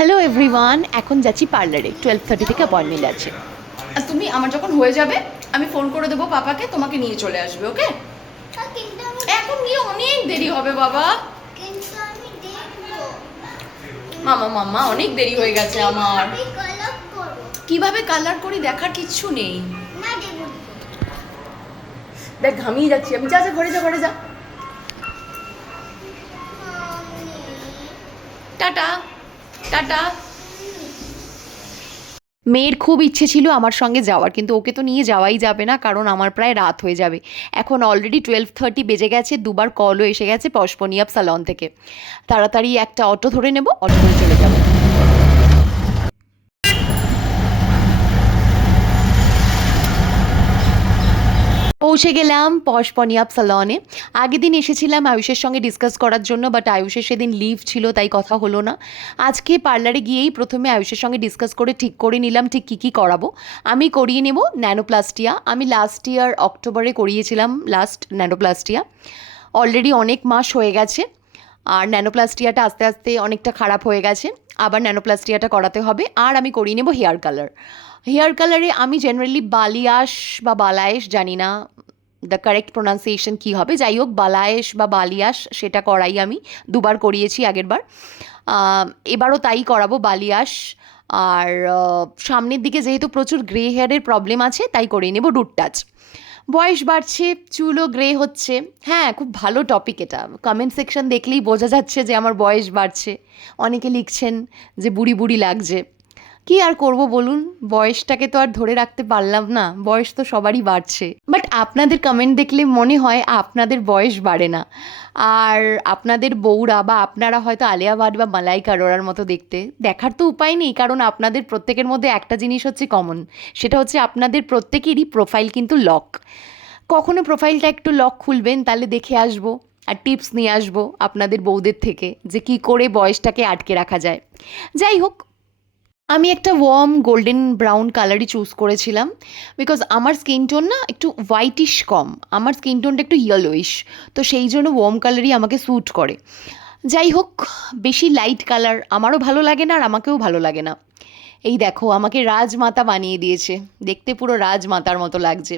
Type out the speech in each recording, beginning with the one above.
Hello everyone, এখন যাচ্ছি পার্লারে। 12:30 থেকে অ্যাপয়েন্টমেন্ট আছে। আর তুমি আমার যখন হয়ে যাবে আমি ফোন করে দেবো পাপাকে, তোমাকে নিয়ে চলে আসবে। ওকে? এখন গিয়ে অনেক দেরি হবে বাবা। মামা মামা অনেক দেরি হয়ে গেছে আমার। কিভাবে কালার করি দেখার কিচ্ছু নেই। দেখ ঘামিয়ে যাচ্ছি আমি। যা যা ঘরে যা, ঘরে যা। Tata tata. মেয়ের খুব ইচ্ছে ছিল আমার সঙ্গে যাওয়ার, কিন্তু ওকে তো নিয়ে যাওয়াই যাবে না, কারণ আমার প্রায় রাত হয়ে যাবে। এখন অলরেডি 12:30 বেজে গেছে, দুবার কলও এসে গেছে পশপনিয়াব সালন থেকে। তাড়াতাড়ি একটা অটো ধরে নেব, অটো ধরে চলে যাব। পৌঁছে গেলাম পশপনিয়াব সালনে। আগের দিন এসেছিলাম আয়ুষের সঙ্গে ডিসকাস করার জন্য, বাট আয়ুষের সেদিন লিভ ছিল, তাই কথা হলো না। আজকে পার্লারে গিয়েই প্রথমে আয়ুষের সঙ্গে ডিসকাস করে ঠিক করে নিলাম ঠিক কী কী করাবো। আমি করিয়ে নেব ন্যানোপ্লাস্টিয়া। আমি লাস্ট ইয়ার অক্টোবরে করিয়েছিলাম লাস্ট ন্যানোপ্লাস্টিয়া। অলরেডি অনেক মাস হয়ে গেছে, আর ন্যানোপ্লাস্টিয়াটা আস্তে আস্তে অনেকটা খারাপ হয়ে গেছে। আবার ন্যানোপ্লাস্টিয়াটা করাতে হবে। আর আমি করিয়ে নেব হেয়ার কালার। হেয়ার কালারে আমি জেনারেলি বালিয়াস বা বালায়েশ, জানি না দ্য কারেক্ট প্রোনাউন্সিয়েশন কী হবে, যাই হোক বালায়েশ বা বালিয়াস সেটা করাই। আমি দুবার করিয়েছি আগেরবার, এবারও তাই করাবো বালিয়াস। আর সামনের দিকে যেহেতু প্রচুর গ্রে হেয়ারের প্রবলেম আছে, তাই করিয়ে নেব রুট টাচ। বয়স বাড়ছে, চুলও গ্রে হচ্ছে। হ্যাঁ, খুব ভালো টপিক এটা। কমেন্ট সেকশন দেখলেই বোঝা যাচ্ছে যে আমার বয়স বাড়ছে। অনেকে লিখছেন যে বুড়ি বুড়ি লাগছে। কি আর করব বলুন, বয়সটাকে তো আর ধরে রাখতে পারলাম না, বয়স তো সবারই বাড়ছে। বাট আপনাদের কমেন্ট দেখলে মনে হয় আপনাদের বয়স বাড়ে না। আর আপনাদের বউরা বা আপনারা হয়তো আলিয়া ভাট বা মালাইকা অরোরার মতো দেখতে। দেখার তো উপায় নেই, কারণ আপনাদের প্রত্যেকের মধ্যে একটা জিনিস হচ্ছে কমন, সেটা হচ্ছে আপনাদের প্রত্যেকেরই প্রোফাইল কিন্তু লক। কখনো প্রোফাইলটা একটু লক খুলবেন, তাহলে দেখে আসবো আর টিপস নিয়ে আসবো আপনাদের বউদের থেকে, যে কী করে বয়সটাকে আটকে রাখা যায়। যাই হোক, আমি একটা ওয়ার্ম গোল্ডেন ব্রাউন কালারই চুজ করেছিলাম, বিকজ আমার স্কিন টোন না একটু হোয়াইটিশ কম, আমার স্কিন টোনটা একটু ইয়েলোইশ, তো সেই জন্য ওয়ার্ম কালারই আমাকে স্যুট করে। যাই হোক, বেশি লাইট কালার আমারও ভালো লাগে না আর আমাকেও ভালো লাগে না। এই দেখো, আমাকে রাজমাতা বানিয়ে দিয়েছে, দেখতে পুরো রাজমাতার মতো লাগছে।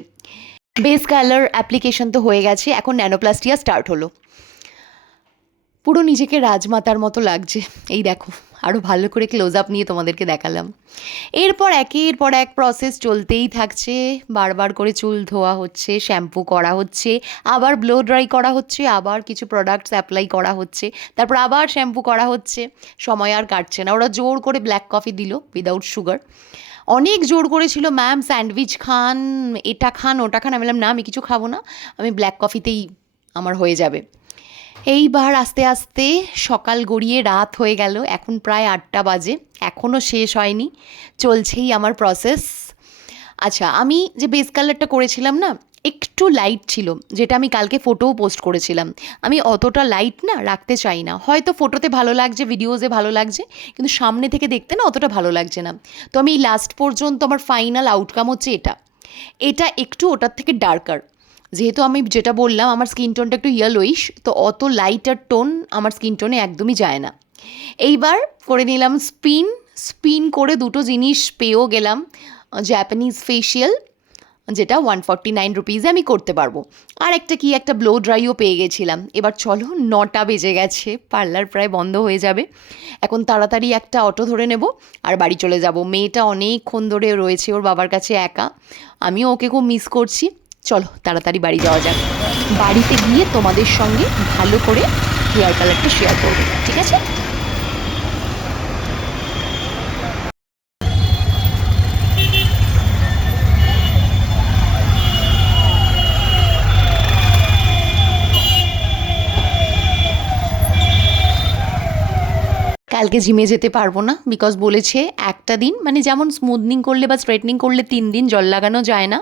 বেস কালার অ্যাপ্লিকেশন তো হয়ে গেছে, এখন ন্যানোপ্লাস্টিয়া স্টার্ট হলো। পুরো নিজেকে রাজমাতার মতো লাগছে। এই দেখো, আরও ভালো করে ক্লোজ আপ নিয়ে তোমাদেরকে দেখালাম। এরপর একের পর এক প্রসেস চলতেই থাকছে। বারবার করে চুল ধোয়া হচ্ছে, শ্যাম্পু করা হচ্ছে, আবার ব্লো ড্রাই করা হচ্ছে, আবার কিছু প্রোডাক্টস অ্যাপ্লাই করা হচ্ছে, তারপর আবার শ্যাম্পু করা হচ্ছে। সময় আর কাটছে না। ওরা জোর করে ব্ল্যাক কফি দিল উইদাউট সুগার। অনেক জোর করেছিল, ম্যাম স্যান্ডউইচ খান, এটা খান, ওটা খান। আমি বললাম না, আমি কিছু খাবো না, আমি ব্ল্যাক কফিতেই আমার হয়ে যাবে। এইবার আস্তে আস্তে সকাল গড়িয়ে রাত হয়ে গেল, এখন প্রায় 8টা বাজে, এখনও শেষ হয়নি, চলছেই আমার প্রসেস। আচ্ছা, আমি যে বেস কালারটা করেছিলাম না, একটু লাইট ছিল, যেটা আমি কালকে ফটোও পোস্ট করেছিলাম। আমি অতটা লাইট না রাখতে চাই না, হয়তো ফটোতে ভালো লাগছে, ভিডিওসে ভালো লাগছে, কিন্তু সামনে থেকে দেখতে না অতটা ভালো লাগছে না। তো আমি লাস্ট পর্যন্ত আমার ফাইনাল আউটকাম হচ্ছে এটা। এটা একটু ওটার থেকে ডার্কার, যেহেতু আমি যেটা বললাম আমার স্কিন টোনটা একটু ইয়েলোইশ, তো অত লাইটার টোন আমার স্কিন টোনে একদমই যায় না। এইবার করে নিলাম স্পিন। স্পিন করে দুটো জিনিস পেয়েও গেলাম, জাপানিজ ফেশিয়াল, যেটা 149 রুপিজে আমি করতে পারবো, আর একটা কি একটা ব্লো ড্রাইও পেয়ে গেছিলাম। এবার চলো, 9টা বেজে গেছে, পার্লার প্রায় বন্ধ হয়ে যাবে। এখন তাড়াতাড়ি একটা অটো ধরে নেব আর বাড়ি চলে যাব। মেয়েটা অনেকক্ষণ ধরে রয়েছে ওর বাবার কাছে একা, আমিও ওকে খুব মিস করছি। চলো তাড়াতাড়ি বাড়ি যাওয়া যাক। বাড়িতে গিয়ে তোমাদের সঙ্গে ভালো করে হেয়ার কালারটা শেয়ার করবো, ঠিক আছে? কালকে জিমে যেতে পারবো না, বিকজ বলেছে একটা দিন, মানে যেমন স্মুথনিং করলে বা স্ট্রেটনিং করলে 3 দিন জল লাগানো যায় না,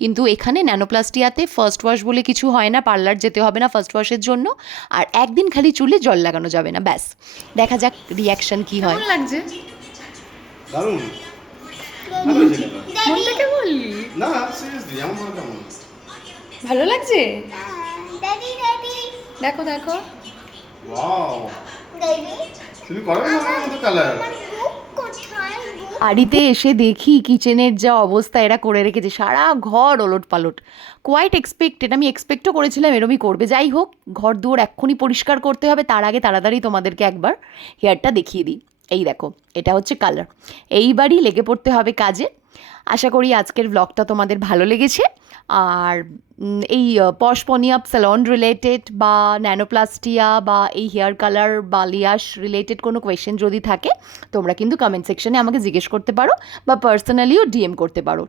কিন্তু এখানে ন্যানোপ্লাস্টিয়াতে ফার্স্ট ওয়াশ বলে কিছু হয় না, পার্লার যেতে হবে না ফার্স্ট ওয়াশের জন্য, আর একদিন খালি চুলে জল লাগানো যাবে না, ব্যাস। দেখা যাক রিয়াকশন কি হয়। কেমন লাগছে? দারুণ ভালো হয়েছে এটা। মন থেকে বললি না সিরিয়াসলি আমার মনে কেমন ভালো লাগছে? দাদি দাদি দেখো দেখো। ওয়াও দাদি তুমি করো না আমার মতো কালার খুব বাড়িতে এসে দেখি কিচেনের যা অবস্থা এরা করে রেখেছে, সারা ঘর ওলট পালট। কোয়াইট এক্সপেক্টেড, আমি এক্সপেক্টও করেছিলাম এরমই করবে। যাই হোক, ঘর দুয়ার এক্ষুনি পরিষ্কার করতে হবে, তার আগে তাড়াতাড়ি তোমাদেরকে একবার হেয়ারটা দেখিয়ে দিই। এই দেখো, এটা হচ্ছে কালার। এইবারই লেগে পড়তে হবে কাজে। আশা করি আজকের ব্লগটা তোমাদের ভালো লেগেছে। আর এই পশ পনিয়াপ স্যালন রিলেটেড বা ন্যানোপ্লাস্টিয়া বা এই হেয়ার কালার বালিয়াস রিলেটেড কোনো কোয়েশ্চেন যদি থাকে তোমরা কিন্তু কমেন্ট সেকশনে আমাকে জিজ্ঞেস করতে পারো বা পার্সোনালিও ডিএম করতে পারো।